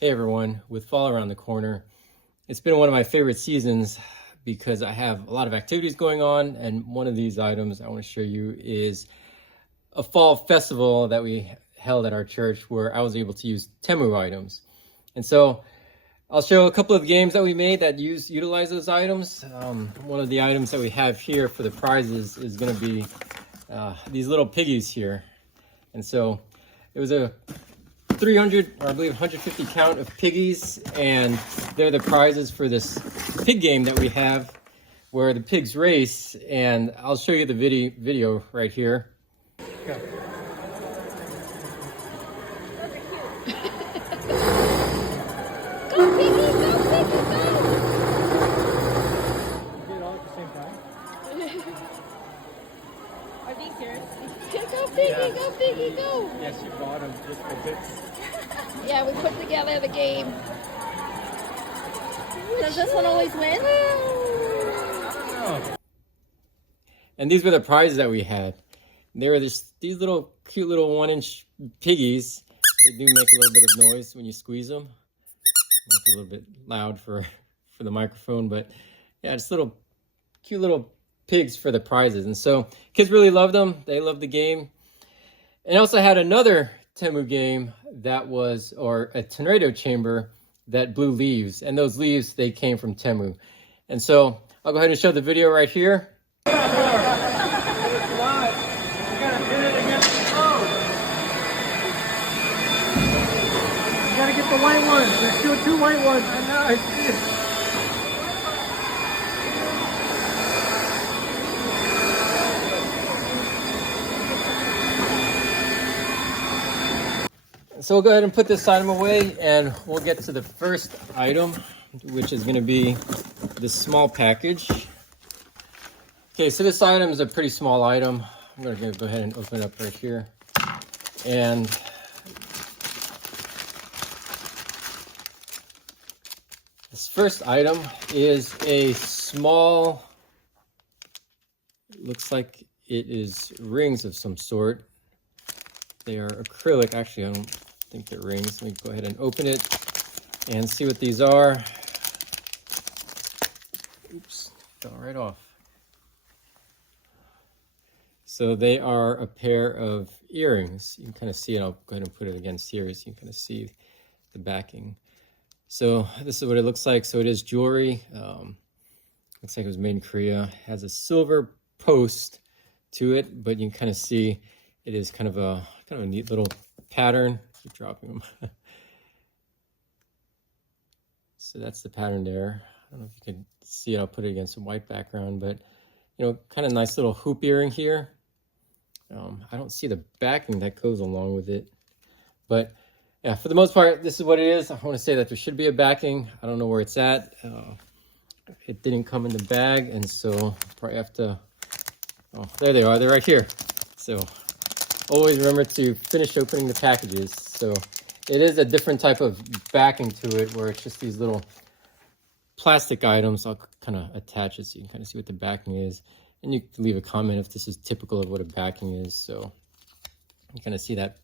Hey everyone, with fall around the corner, it's been one of my favorite seasons because I have a lot of activities going on, and one of these items I want to show you is a fall festival that we held at our church where I was able to use Temu items. And so I'll show a couple of games that we made that utilize those items. One of the items that we have here for the prizes is going to be these little piggies here. And so it was a 300 or I believe 150 count of piggies, and they're the prizes for this pig game that we have where the pigs race, and I'll show you the video right here. Go. Go Piggy, go Piggy, go! You did it all at the same time? Are these yours? Go Piggy, Yeah. go Piggy, go! Yes, you bought them just for this. Yeah, we put together the game. Does this one always win? And these were the prizes that we had. They were these little cute little 1-inch piggies. They do make a little bit of noise when you squeeze them. Might be a little bit loud for the microphone, but yeah, just little cute little pigs for the prizes. And so kids really loved them. They loved the game. And I also had another Temu game that was, or a tornado chamber that blew leaves, and those leaves, they came from Temu. And so I'll go ahead and show the video right here. You gotta get the white ones. There's still two white ones. I know. I see it. So we'll go ahead and put this item away, and we'll get to the first item, which is going to be the small package. Okay, so this item is a pretty small item. I'm going to go ahead and open it up right here. And this first item is a small, looks like it is rings of some sort. They are acrylic. Actually, I don't think they're rings. Let me go ahead and open it and see what these are. Oops, fell right off. So they are a pair of earrings. You can kind of see it. I'll go ahead and put it against here so you can kind of see the backing. So this is what it looks like. So it is jewelry. Looks like it was made in Korea. It has a silver post to it, but you can kind of see it is kind of a neat little pattern. Keep dropping them. So that's the pattern there. I don't know if you can see it. I'll put it against a white background, but you know, kind of nice little hoop earring here. I don't see the backing that goes along with it, but yeah, for the most part, this is what it is. I want to say that there should be a backing. I don't know where it's at. It didn't come in the bag, and so probably have to. Oh, there they are. They're right here. So always remember to finish opening the packages. So it is a different type of backing to it, where it's just these little plastic items. I'll kind of attach it so you can kind of see what the backing is. And you can leave a comment if this is typical of what a backing is. So you kind of see that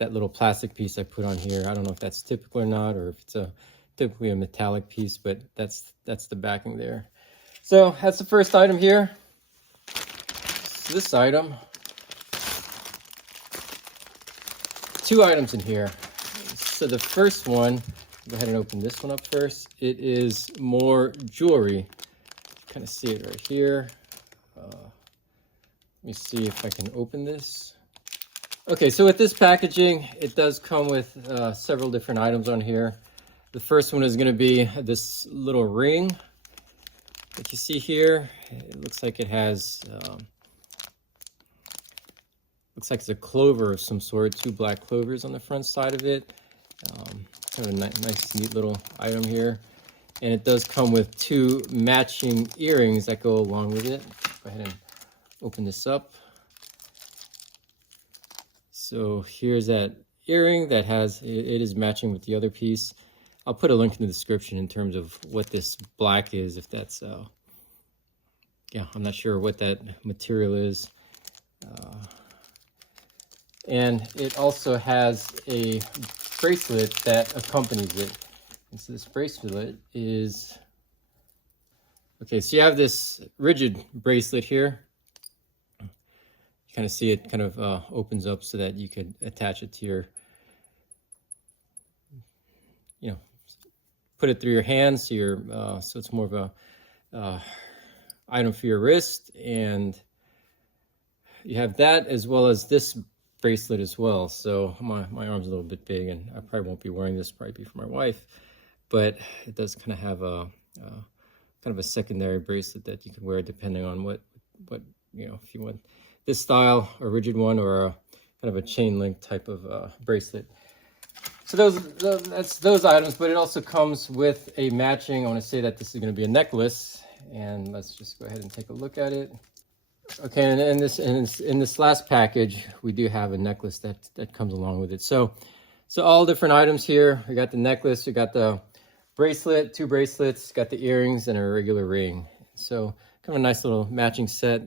little plastic piece I put on here. I don't know if that's typical or not, or if it's typically a metallic piece, but that's the backing there. So that's the first item here. So this item, two items in here. So the first one, go ahead and open this one up first. It is more jewelry. You kind of see it right here. Let me see if I can open this. Okay, so with this packaging, it does come with several different items on here. The first one is going to be this little ring that you see here. It looks like it has, looks like it's a clover of some sort, two black clovers on the front side of it. Kind of a nice, neat little item here. And it does come with two matching earrings that go along with it. Go ahead and open this up. So here's that earring that has, it is matching with the other piece. I'll put a link in the description in terms of what this black is, if that's, yeah, I'm not sure what that material is. And it also has a bracelet that accompanies it. And so this bracelet is, okay, so you have this rigid bracelet here. You kind of see it kind of opens up so that you could attach it to your, you know, put it through your hands, to your, so it's more of a item for your wrist. And you have that as well as this bracelet as well. So my arm's a little bit big, and I probably won't be wearing this, probably be for my wife, but it does kind of have a kind of a secondary bracelet that you can wear depending on what you know, if you want this style, a rigid one, or a kind of a chain link type of bracelet. So that's those items, but it also comes with a matching. I want to say that this is going to be a necklace, and let's just go ahead and take a look at it. Okay, and in this last package, we do have a necklace that comes along with it. So all different items here. We got the necklace, we got the bracelet, 2 bracelets, got the earrings, and a regular ring. So kind of a nice little matching set.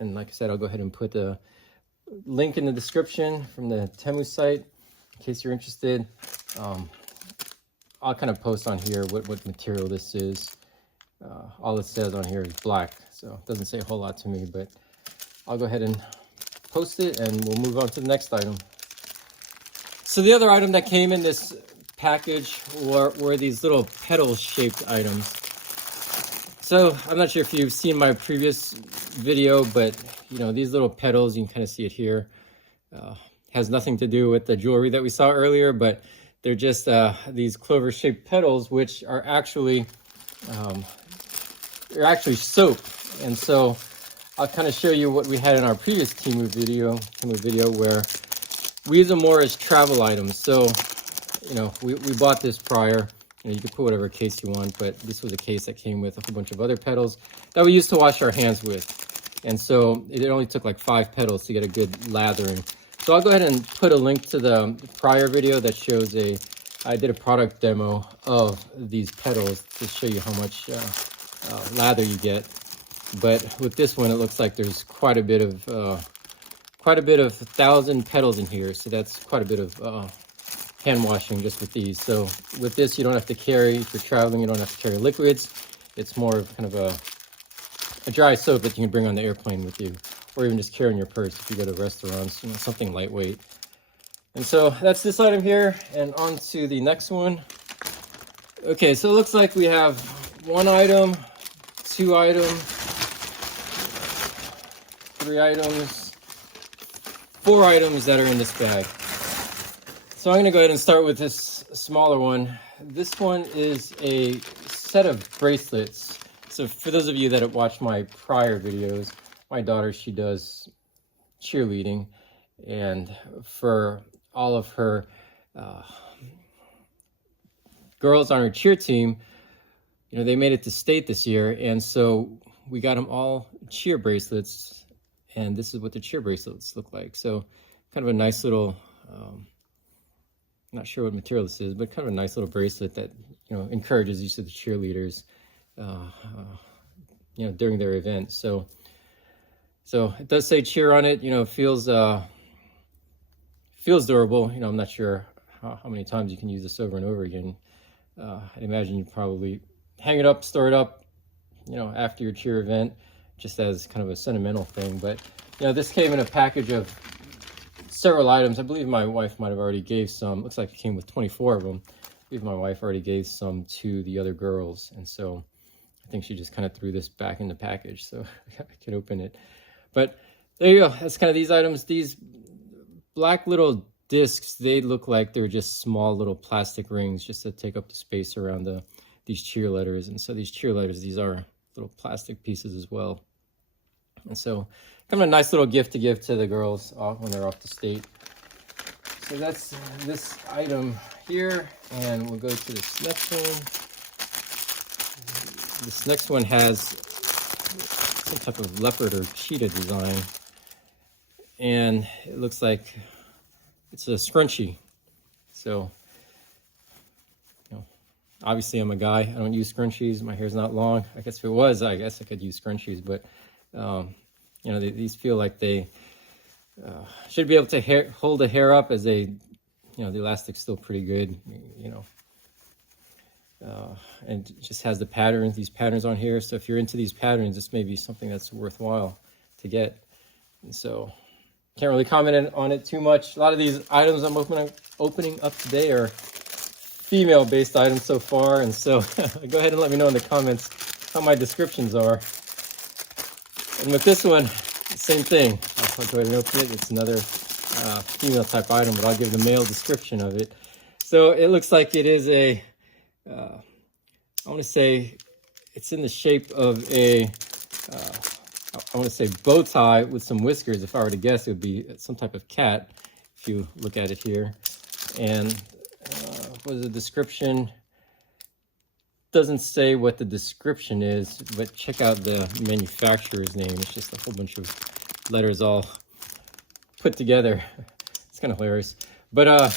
And like I said, I'll go ahead and put the link in the description from the Temu site in case you're interested. I'll kind of post on here what material this is. All it says on here is black, so it doesn't say a whole lot to me, but I'll go ahead and post it and we'll move on to the next item. So the other item that came in this package were these little petal shaped items. So I'm not sure if you've seen my previous video, but you know, these little petals, you can kind of see it here, has nothing to do with the jewelry that we saw earlier, but they're just these clover shaped petals, which are actually they're actually soap. And so I'll kind of show you what we had in our previous Temu video where we use them more as travel items. So, you know, we bought this prior. You know, you can put whatever case you want, but this was a case that came with a whole bunch of other petals that we used to wash our hands with. And so it only took like 5 petals to get a good lathering. So I'll go ahead and put a link to the prior video that shows I did a product demo of these petals to show you how much lather you get. But with this one, it looks like there's quite a bit of 1,000 petals in here. So that's quite a bit of hand washing just with these. So with this, you don't have to carry, if you're traveling, you don't have to carry liquids. It's more of kind of a dry soap that you can bring on the airplane with you, or even just carry in your purse if you go to restaurants, you know, something lightweight. And so that's this item here, and on to the next one. Okay, so it looks like we have 1 item, 2 items, 3 items, 4 items that are in this bag. So I'm gonna go ahead and start with this smaller one. This one is a set of bracelets. So for those of you that have watched my prior videos, my daughter, she does cheerleading, and for all of her girls on her cheer team, you know, they made it to state this year, and so we got them all cheer bracelets, and this is what the cheer bracelets look like. So kind of a nice little, not sure what material this is, but kind of a nice little bracelet that, you know, encourages use of the cheerleaders, you know, during their event. So it does say cheer on it. You know, it feels durable. You know, I'm not sure how many times you can use this over and over again. I'd imagine you probably hang it up, store it up, you know, after your cheer event, just as kind of a sentimental thing. But, you know, this came in a package of several items. I believe my wife might have already gave some. Looks like it came with 24 of them. I believe my wife already gave some to the other girls. And so I think she just kind of threw this back in the package so I can open it. But there you go. That's kind of these items. These black little discs, they look like they're just small little plastic rings just to take up the space around these cheer letters. And so these cheer letters, these are little plastic pieces as well. And so kind of a nice little gift to give to the girls when they're off to state. So that's this item here, and we'll go to this next one. This next one has some type of leopard or cheetah design, and it looks like it's a scrunchie. So, you know, obviously I'm a guy. I don't use scrunchies. My hair's not long. I guess if it was, I guess I could use scrunchies, but you know, these feel like they should be able to hold the hair up as they, you you know, the elastic's still pretty good, you know. And it just has the patterns, these patterns on here. So if you're into these patterns, this may be something that's worthwhile to get. And so can't really comment on it too much. A lot of these items I'm opening up today are female-based items so far. And so go ahead and let me know in the comments how my descriptions are. And with this one, same thing. I'll go ahead and open it. It's another female type item, but I'll give the male description of it. So it looks like it is a I want to say it's in the shape of a, I want to say bow tie with some whiskers. If I were to guess, it would be some type of cat, if you look at it here. And what is the description? Doesn't say what the description is, but check out the manufacturer's name. It's just a whole bunch of letters all put together. It's kind of hilarious. But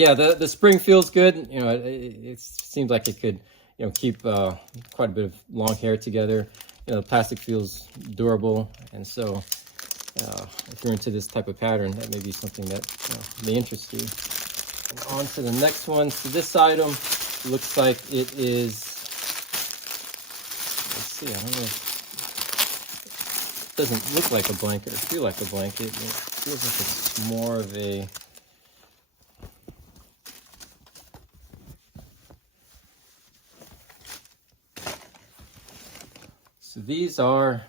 yeah, the spring feels good. You know, it seems like it could, you know, keep quite a bit of long hair together. You know, the plastic feels durable, and so if you're into this type of pattern, that may be something that may interest you. And on to the next one. So this item looks like it is. Let's see. I don't know. It doesn't look like a blanket or feel like a blanket. It feels like it's more of a. So these are,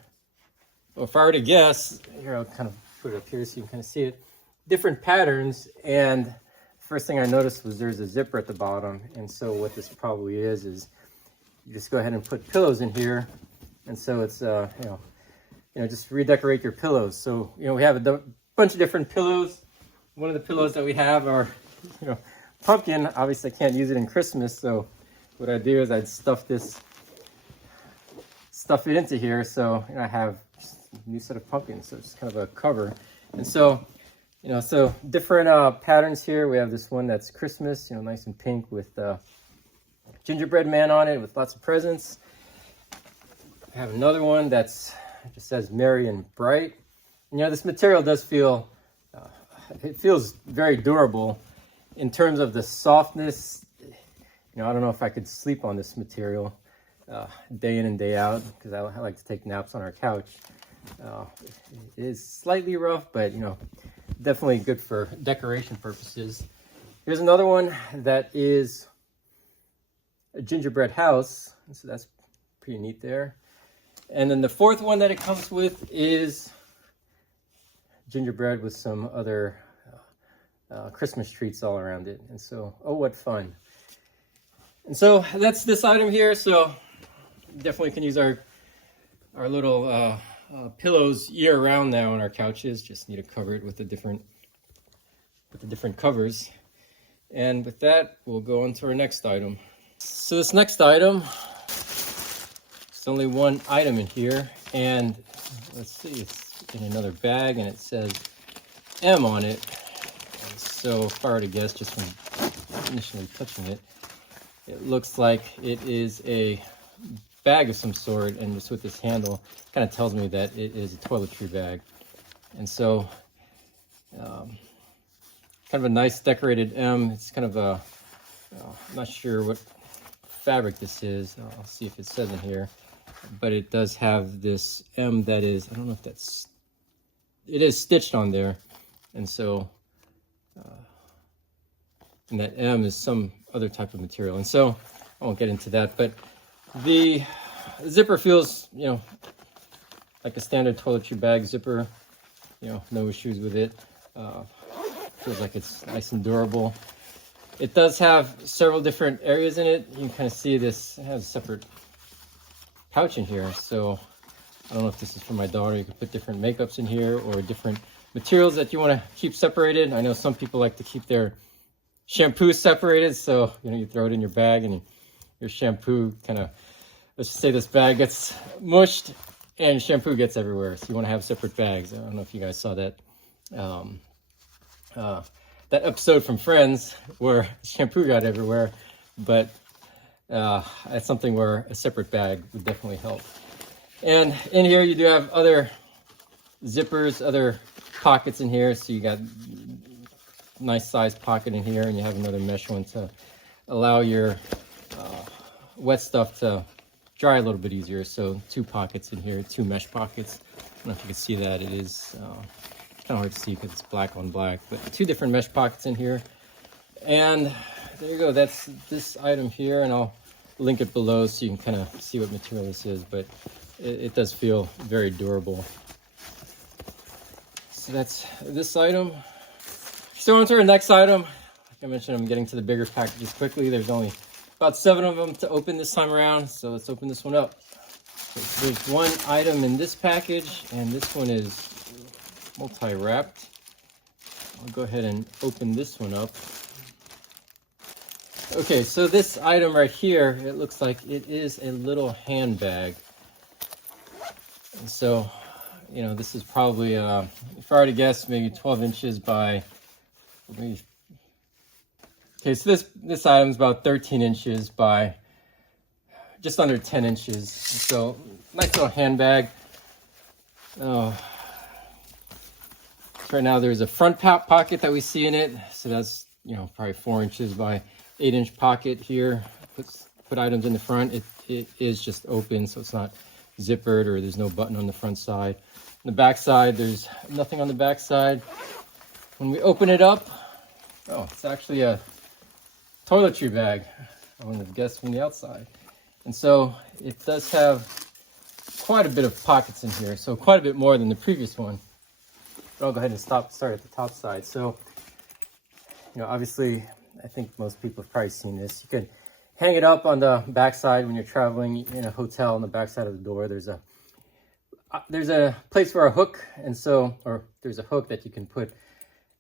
well, if I were to guess, here I'll kind of put it up here so you can kind of see it, different patterns. And first thing I noticed was there's a zipper at the bottom. And so what this probably is you just go ahead and put pillows in here. And so it's, you know, just redecorate your pillows. So, you know, we have a bunch of different pillows. One of the pillows that we have are, you know, pumpkin. Obviously I can't use it in Christmas. So what I do is I'd stuff it into here, so you know, I have a new set of pumpkins, so it's kind of a cover. And so, you know, so different patterns here. We have this one that's Christmas, you know, nice and pink with gingerbread man on it with lots of presents. I have another one that's just says merry and bright. And, you know, this material does feel, it feels very durable in terms of the softness. You know, I don't know if I could sleep on this material day in and day out, because I like to take naps on our couch. It is slightly rough, but you know, definitely good for decoration purposes. Here's another one that is a gingerbread house, so that's pretty neat there. And then the fourth one that it comes with is gingerbread with some other Christmas treats all around it. And so, oh, what fun. And so that's this item here. So definitely can use our little pillows year round now on our couches. Just need to cover it with the different covers. And with that, we'll go on to our next item. So this next item, there's only one item in here, and let's see, it's in another bag, and it says M on it. And so if I were to guess just from initially touching it, it looks like it is a bag of some sort, and just with this handle kind of tells me that it is a toiletry bag. And so kind of a nice decorated M. It's kind of a I'm not sure what fabric this is. I'll see if it says in here, but it does have this M that is, I don't know if that's, it is stitched on there. And so and that M is some other type of material, and so I won't get into that. But the zipper feels, you know, like a standard toiletry bag zipper. You know, no issues with it. Feels like it's nice and durable. It does have several different areas in it. You can kind of see this, it has a separate pouch in here. So I don't know if this is for my daughter. You can put different makeups in here or different materials that you want to keep separated. I know some people like to keep their shampoo separated. So, you know, you throw it in your bag and your shampoo kind of, let's just say this bag gets mushed and shampoo gets everywhere. So you want to have separate bags. I don't know if you guys saw that. That episode from Friends where shampoo got everywhere, but that's something where a separate bag would definitely help. And in here you do have other zippers, other pockets in here. So you got nice size pocket in here, and you have another mesh one to allow your wet stuff to dry a little bit easier. So 2 pockets in here, 2 mesh pockets. I don't know if you can see that. It is kind of hard to see because it's black on black, but 2 different mesh pockets in here. And there you go. That's this item here, and I'll link it below so you can kind of see what material this is, but it does feel very durable. So that's this item. So on to our next item. Like I mentioned, I'm getting to the bigger packages quickly. There's only about 7 of them to open this time around, so let's open this one up. So there's 1 item in this package, and this one is multi-wrapped. I'll go ahead and open this one up. Okay, so this item right here, it looks like it is a little handbag. And so, you know, this is probably, if I were to guess, maybe 12 inches by, maybe, okay, so this item is about 13 inches by just under 10 inches. So, nice little handbag. Oh, right now there's a front pocket that we see in it. So that's, you know, probably 4 inches by 8-inch pocket here. Put items in the front. It is just open, so it's not zippered, or there's no button on the front side. On the back side, there's nothing on the back side. When we open it up, oh, it's actually a toiletry bag. I wouldn't have guessed from the outside. And so it does have quite a bit of pockets in here, so quite a bit more than the previous one. But I'll go ahead and start at the top side. So, you know, obviously, I think most people have probably seen this. You could hang it up on the back side when you're traveling in a hotel. On the back side of the door, there's a place for a hook, and so, or there's a hook that you can put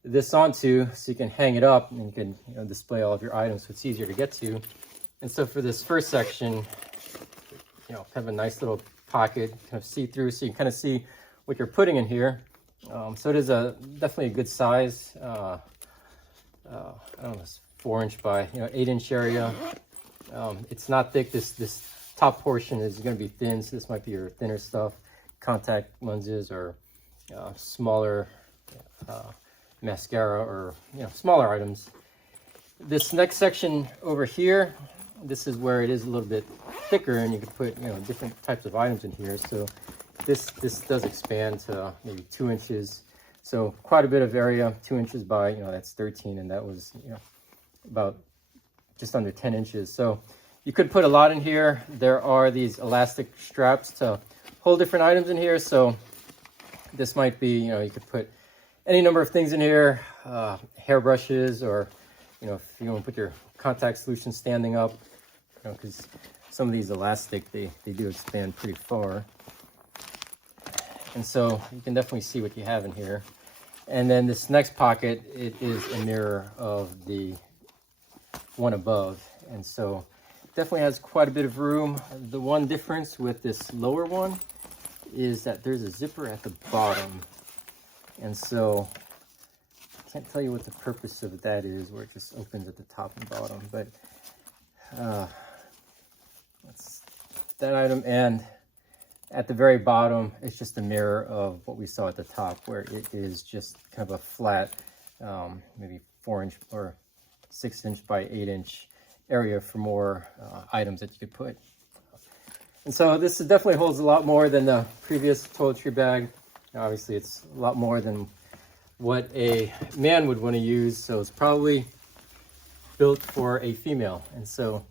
this onto, so you can hang it up and you can, you know, display all of your items, so it's easier to get to. And so for this first section, you know, kind of a nice little pocket, kind of see-through, so you can kind of see what you're putting in here. So it is definitely a good size. I don't know, it's 4-inch by, you know, 8-inch area. It's not thick. This top portion is going to be thin, so this might be your thinner stuff, contact lenses, or smaller mascara, or, you know, smaller items. This next section over here, this is where it is a little bit thicker, and you can put, you know, different types of items in here. So this does expand to maybe 2 inches. So quite a bit of area, 2 inches by, you know, that's 13, and that was, you know, about just under 10 inches. So you could put a lot in here. There are these elastic straps to hold different items in here. So this might be, you know, you could put any number of things in here, hairbrushes, or, you know, if you want to put your contact solution standing up, you know, because some of these elastic, they do expand pretty far. And so you can definitely see what you have in here. And then this next pocket, it is a mirror of the one above. And so definitely has quite a bit of room. The one difference with this lower one is that there's a zipper at the bottom. And so I can't tell you what the purpose of that is, where it just opens at the top and bottom. But that's that item. And at the very bottom, it's just a mirror of what we saw at the top, where it is just kind of a flat, maybe 4-inch or 6-inch by 8-inch area for more items that you could put. And so this definitely holds a lot more than the previous toiletry bag. Obviously, it's a lot more than what a man would want to use, so it's probably built for a female. And so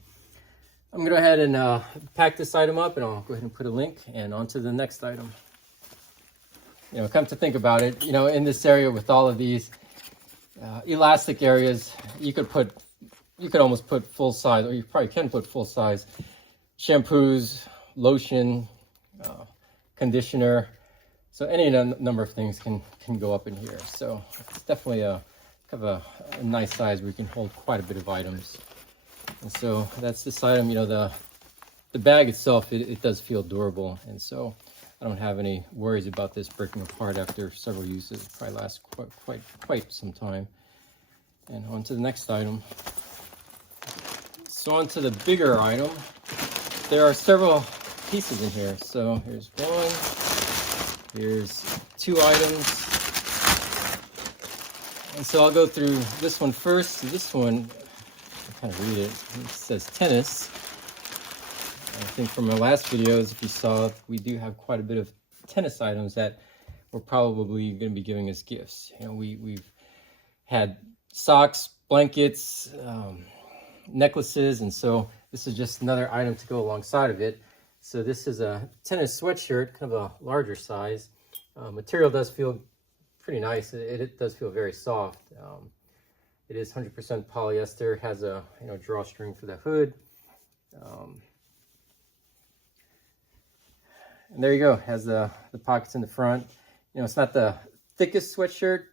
I'm going to go ahead and pack this item up, and I'll go ahead and put a link, and on to the next item. You know, come to think about it, you know, in this area with all of these elastic areas, you could almost put full size, or you probably can put full size shampoos, lotion, conditioner. So any number of things can go up in here. So it's definitely a kind of a nice size where you can hold quite a bit of items. And so that's this item. You know, the bag itself, it does feel durable, and so I don't have any worries about this breaking apart after several uses. It probably lasts quite some time. And on to the next item. So on to the bigger item. There are several pieces in here. So here's one, here's 2 items, And so I'll go through this one first. So this one, I'll kind of read it. It says tennis. I think from my last videos, if you saw, we do have quite a bit of tennis items that we're probably going to be giving as gifts. You know, we've had socks, blankets, necklaces, and so this is just another item to go alongside of it. So this is a tennis sweatshirt, kind of a larger size. Material does feel pretty nice. It does feel very soft. It is 100% polyester. Has a drawstring for the hood. And there you go. Has the pockets in the front. It's not the thickest sweatshirt,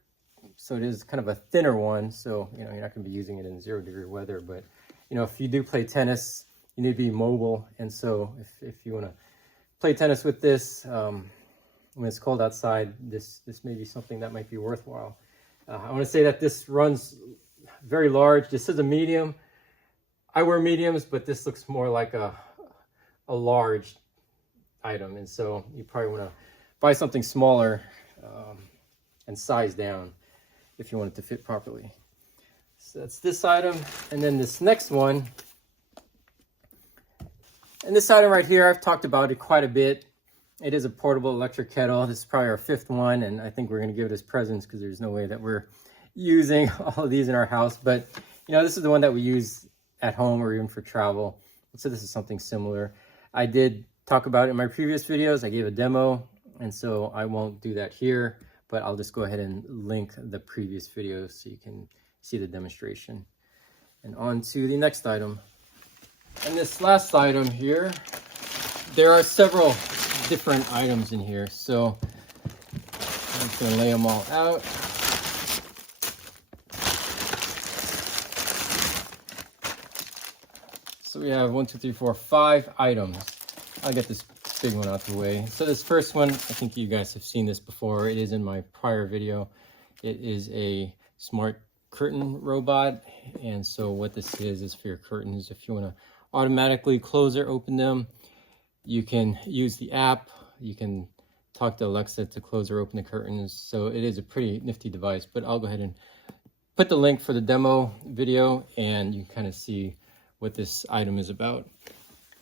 so it is kind of a thinner one. So you're not going to be using it in 0-degree weather. But if you do play tennis, you need to be mobile. And so if you want to play tennis with this, when it's cold outside, this may be something that might be worthwhile. I want to say that this runs very large. This is a medium. I wear mediums, but this looks more like a large item, and so you probably want to buy something smaller and size down if you want it to fit properly. So that's this item, and then this next one. And this item right here, I've talked about it quite a bit. It is a portable electric kettle. This is probably our 5th one, and I think we're going to give it as presents because there's no way that we're using all of these in our house. But this is the one that we use at home or even for travel. So this is something similar. I did talk about it in my previous videos. I gave a demo, and so I won't do that here, but I'll just go ahead and link the previous videos so you can see the demonstration. And on to the next item. And this last item here, there are several different items in here, so I'm just going to lay them all out. So we have 1, 2, 3, 4, 5 items. I'll get this big one out the way. So this first one, I think you guys have seen this before. It is in my prior video. It is a smart curtain robot. And so what this is for your curtains. If you want to automatically close or open them, you can use the app. You can talk to Alexa to close or open the curtains. So it is a pretty nifty device, but I'll go ahead and put the link for the demo video and you can kind of see what this item is about.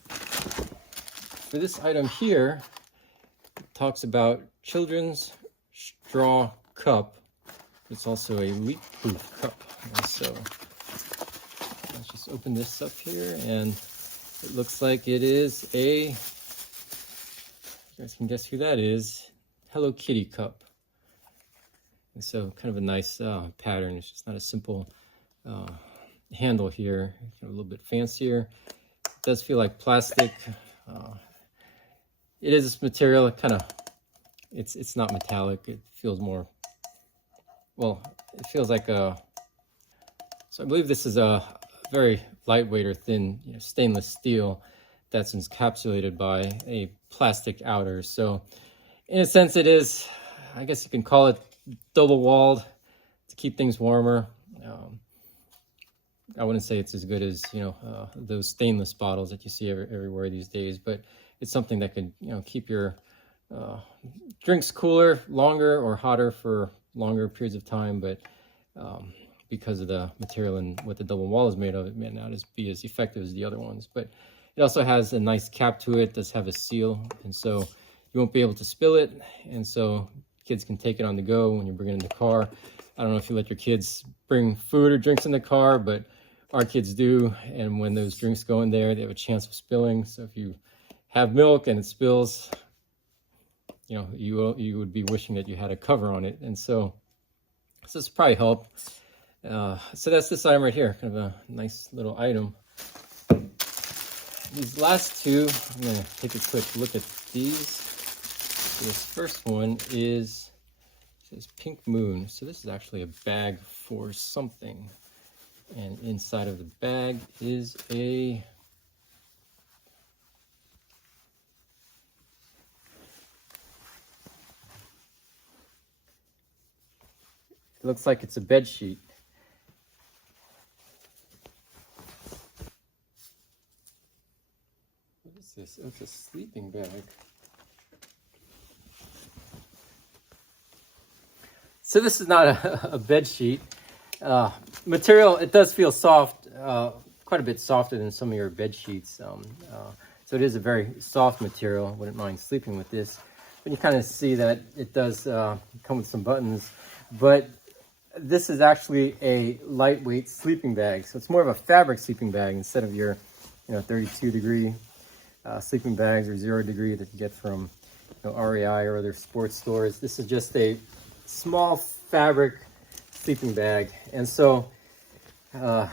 For this item here, it talks about children's straw cup. It's also a leak-proof cup. And so let's just open this up here, and it looks like it is a, you guys can guess who that is, Hello Kitty cup. And so kind of a nice pattern. It's just not a simple handle here, a little bit fancier. It does feel like plastic. It is this material. It kind of, it's not metallic. It feels more, well, it feels like a, so I believe this is a very lightweight or thin stainless steel that's encapsulated by a plastic outer. So in a sense it is, I guess you can call it double walled to keep things warmer. I wouldn't say it's as good as those stainless bottles that you see everywhere these days, but it's something that could keep your drinks cooler longer or hotter for longer periods of time. But because of the material and what the double wall is made of, it may not be as effective as the other ones. But it also has a nice cap to it. It does have a seal, and so you won't be able to spill it, and so kids can take it on the go when you bring it in the car. I don't know if you let your kids bring food or drinks in the car, but our kids do, and when those drinks go in there, they have a chance of spilling. So if you have milk and it spills, you would be wishing that you had a cover on it. And so this probably help. So that's this item right here, kind of a nice little item. These last two, I'm going to take a quick look at these. So this first one is, it says Pink Moon. So this is actually a bag for something. And inside of the bag is a, it looks like it's a bed sheet. What is this? Oh, it's a sleeping bag. So this is not a bed sheet. Material, it does feel soft, quite a bit softer than some of your bed sheets. So it is a very soft material. Wouldn't mind sleeping with this. But you kind of see that it does come with some buttons. But this is actually a lightweight sleeping bag. So it's more of a fabric sleeping bag instead of your 32-degree sleeping bags or 0-degree that you get from REI or other sports stores. This is just a small fabric sleeping bag. And so, I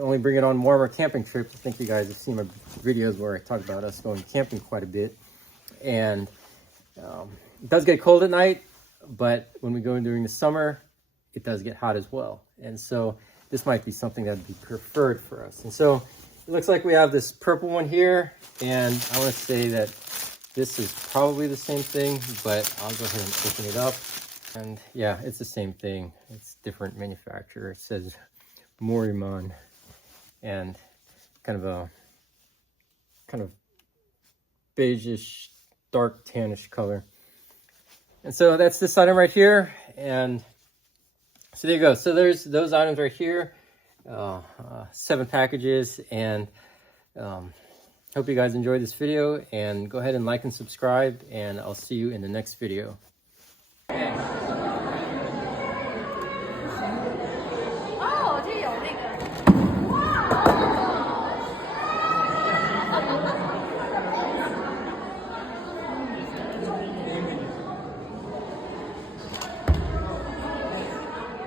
only bring it on warmer camping trips. I think you guys have seen my videos where I talk about us going camping quite a bit. And it does get cold at night, but when we go in during the summer, it does get hot as well. And so this might be something that would be preferred for us. And so it looks like we have this purple one here, and I want to say that this is probably the same thing, but I'll go ahead and open it up. And yeah, it's the same thing. It's different manufacturer. It says Moriman, and kind of beigeish, dark tannish color. And so that's this item right here. And so there you go. So there's those items right here. 7 packages, and hope you guys enjoyed this video, and go ahead and like and subscribe, and I'll see you in the next video.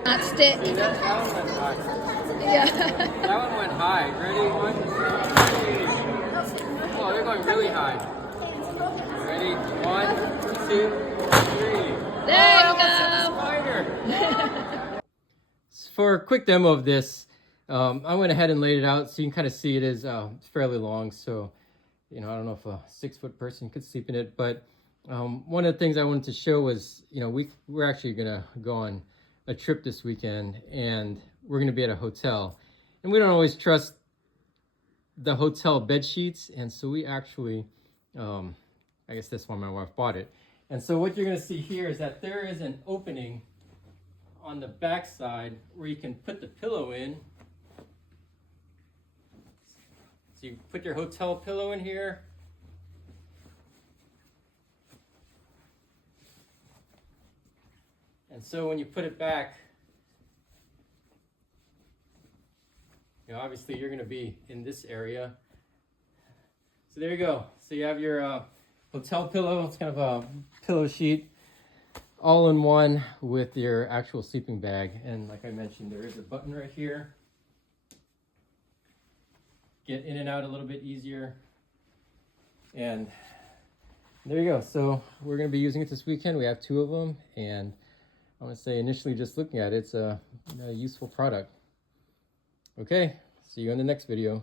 Not stick. Yeah. That one went high. Ready? 1, 2, 3. Oh, they're going really high. Ready? 1, 2, 3. There you go. For a quick demo of this, I went ahead and laid it out so you can kind of see it is fairly long. So, I don't know if a 6-foot person could sleep in it, but one of the things I wanted to show was, we're actually gonna go on a trip this weekend, and we're going to be at a hotel, and we don't always trust the hotel bed sheets. And so we actually, I guess that's why my wife bought it. And so what you're going to see here is that there is an opening on the back side where you can put the pillow in. So you put your hotel pillow in here. And so when you put it back, obviously you're going to be in this area. So there you go. So you have your hotel pillow. It's kind of a pillow sheet, all in one with your actual sleeping bag. And like I mentioned, there is a button right here. Get in and out a little bit easier. And there you go. So we're going to be using it this weekend. We have 2 of them, and I want to say initially just looking at it, it's a useful product. Okay, see you in the next video.